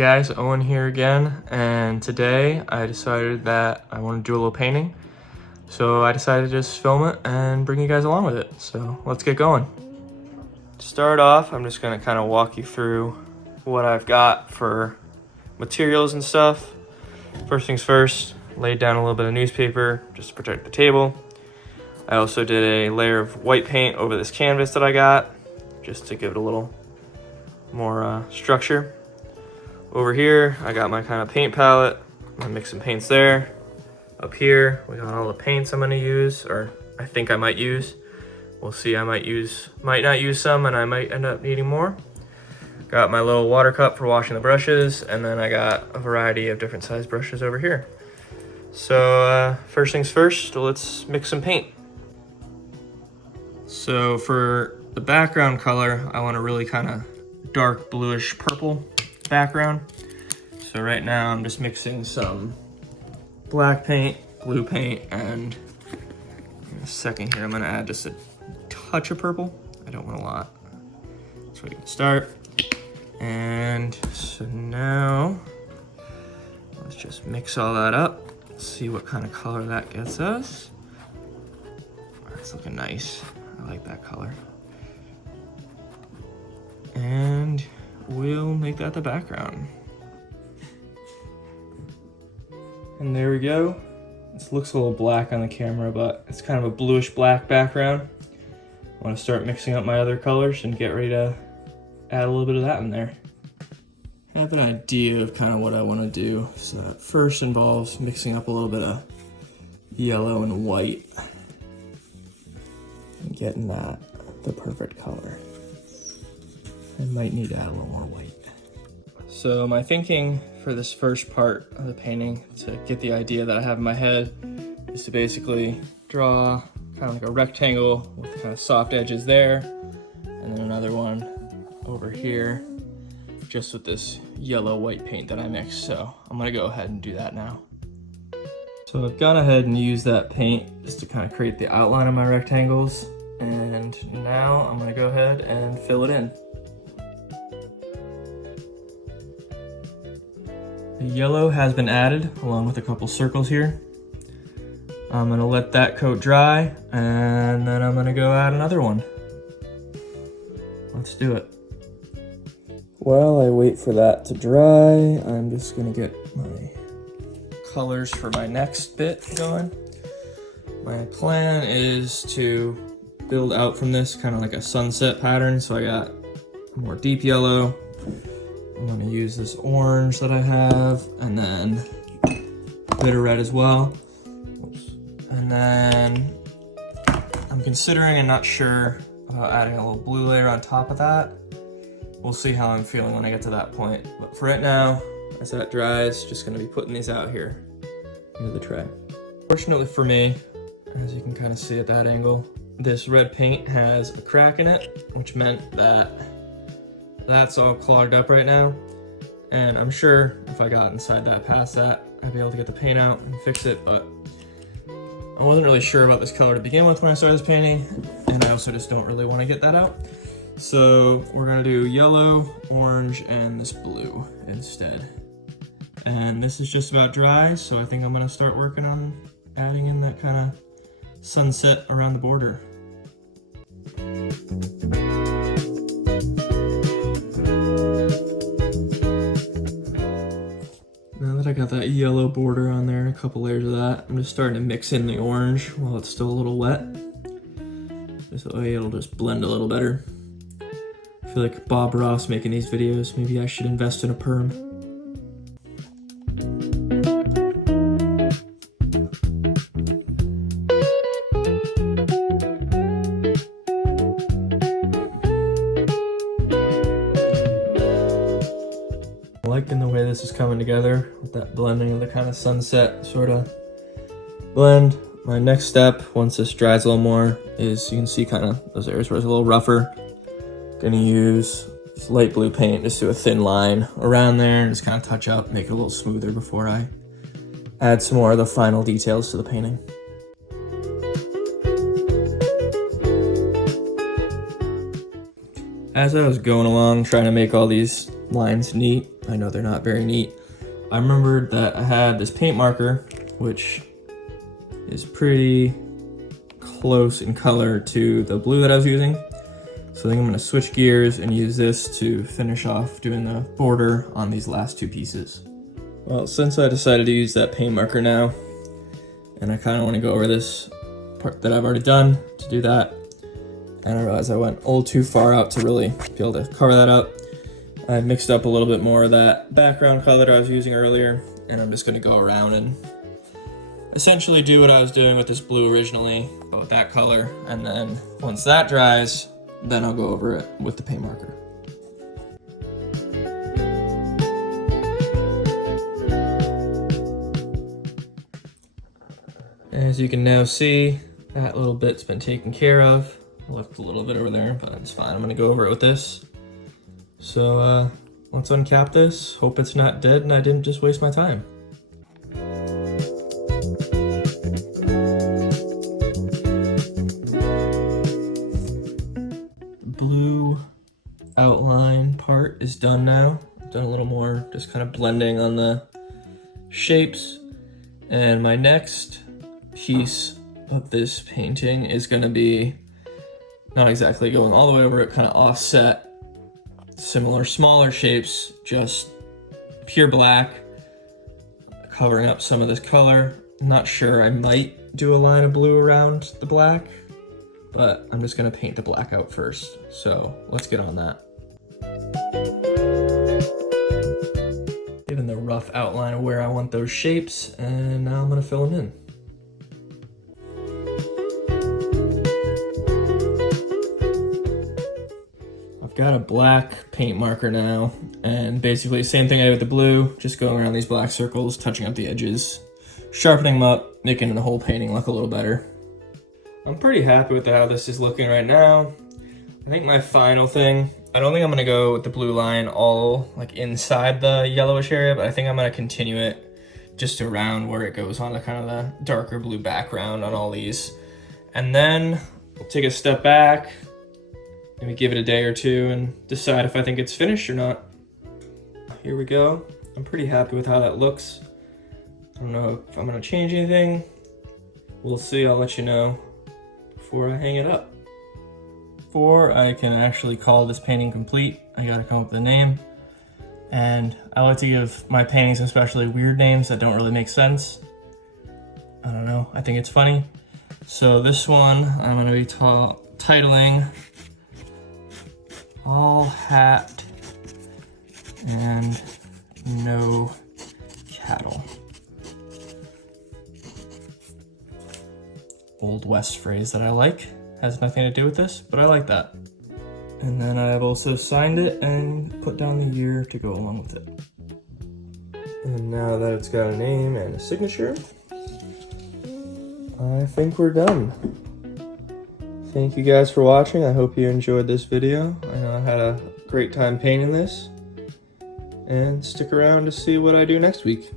guys, Owen here again, and today I decided that I want to do a little painting. So I decided to just film it and bring you guys along with it. So let's get going. To start off, I'm just going to kind of walk you through what I've got for materials and stuff. First things first, laid down a little bit of newspaper just to protect the table. I also did a layer of white paint over this canvas that I got just to give it a little more structure. Over here, I got my kind of paint palette. I'm gonna mix some paints there. Up here, we got all the paints I'm gonna use, or I think I might use. We'll see, might not use some, and I might end up needing more. Got my little water cup for washing the brushes, and then I got a variety of different size brushes over here. So first things first, let's mix some paint. So for the background color, I want a really kind of dark bluish purple background. So right now I'm just mixing some black paint, blue paint, and in a second here I'm gonna add just a touch of purple. I don't want a lot. That's where you can start. And so now let's just mix all that up. See what kind of color that gets us. That's looking nice. I like that color. And we'll make that the background. And there we go. This looks a little black on the camera, but it's kind of a bluish black background. I want to start mixing up my other colors and get ready to add a little bit of that in there. I have an idea of kind of what I want to do. So that first involves mixing up a little bit of yellow and white and getting that the perfect color. I might need to add a little more white. So my thinking for this first part of the painting, to get the idea that I have in my head, is to basically draw kind of like a rectangle with kind of soft edges there, and then another one over here, just with this yellow white paint that I mixed. So I'm gonna go ahead and do that now. So I've gone ahead and used that paint just to kind of create the outline of my rectangles, and now I'm gonna go ahead and fill it in. The yellow has been added along with a couple circles here. I'm gonna let that coat dry, and then I'm gonna go add another one. Let's do it. While I wait for that to dry, I'm just gonna get my colors for my next bit going. My plan is to build out from this kind of like a sunset pattern. So I got more deep yellow. I'm gonna use this orange that I have, and then a bit of red as well. Oops. And then I'm considering and not sure about adding a little blue layer on top of that. We'll see how I'm feeling when I get to that point. But for right now, as that dries, just gonna be putting these out here into the tray. Fortunately for me, as you can kind of see at that angle, this red paint has a crack in it, which meant that that's all clogged up right now. And I'm sure if I got inside that, past that, I'd be able to get the paint out and fix it, but I wasn't really sure about this color to begin with when I started this painting, and I also just don't really want to get that out. So we're gonna do yellow, orange, and this blue instead. And this is just about dry, so I think I'm gonna start working on adding in that kind of sunset around the border. Now that I got that yellow border on there, a couple layers of that, I'm just starting to mix in the orange while it's still a little wet. This way it'll just blend a little better. I feel like Bob Ross making these videos. Maybe I should invest in a perm. Liking the way this is coming together with that blending of the kind of sunset sort of blend. My next step, once this dries a little more, is you can see kind of those areas where it's a little rougher. Gonna use this light blue paint, just do a thin line around there and just kind of touch up, make it a little smoother before I add some more of the final details to the painting. As I was going along trying to make all these lines neat. I know they're not very neat. I remembered that I had this paint marker, which is pretty close in color to the blue that I was using. So I think I'm gonna switch gears and use this to finish off doing the border on these last two pieces. Well, since I decided to use that paint marker now, and I kind of want to go over this part that I've already done to do that, and I realized I went a little too far out to really be able to cover that up. I mixed up a little bit more of that background color that I was using earlier, and I'm just gonna go around and essentially do what I was doing with this blue originally, but with that color, and then once that dries, then I'll go over it with the paint marker. As you can now see, that little bit's been taken care of. I left a little bit over there, but it's fine. I'm gonna go over it with this. So let's uncap this. Hope it's not dead and I didn't just waste my time. Blue outline part is done now. I've done a little more just kind of blending on the shapes. And my next piece of this painting is going to be not exactly going all the way over it, kind of offset, similar smaller shapes, just pure black, covering up some of this color. I'm not sure, I might do a line of blue around the black, but I'm just gonna paint the black out first. So let's get on that. Given the rough outline of where I want those shapes, and now I'm gonna fill them in. I've got a black paint marker now, and basically same thing I did with the blue, just going around these black circles, touching up the edges, sharpening them up, making the whole painting look a little better. I'm pretty happy with how this is looking right now. I think my final thing, I don't think I'm gonna go with the blue line all like inside the yellowish area, but I think I'm gonna continue it just around where it goes on the kind of the darker blue background on all these. And then we'll take a step back, maybe give it a day or two and decide if I think it's finished or not. Here we go. I'm pretty happy with how that looks. I don't know if I'm gonna change anything. We'll see, I'll let you know before I hang it up. Before I can actually call this painting complete, I gotta come up with a name. And I like to give my paintings especially weird names that don't really make sense. I don't know, I think it's funny. So this one, I'm gonna be titling All Hat and No Cattle. Old West phrase that I like. Has nothing to do with this, but I like that. And then I've also signed it and put down the year to go along with it. And now that it's got a name and a signature, I think we're done. Thank you guys for watching. I hope you enjoyed this video. I know I had a great time painting this. And stick around to see what I do next week.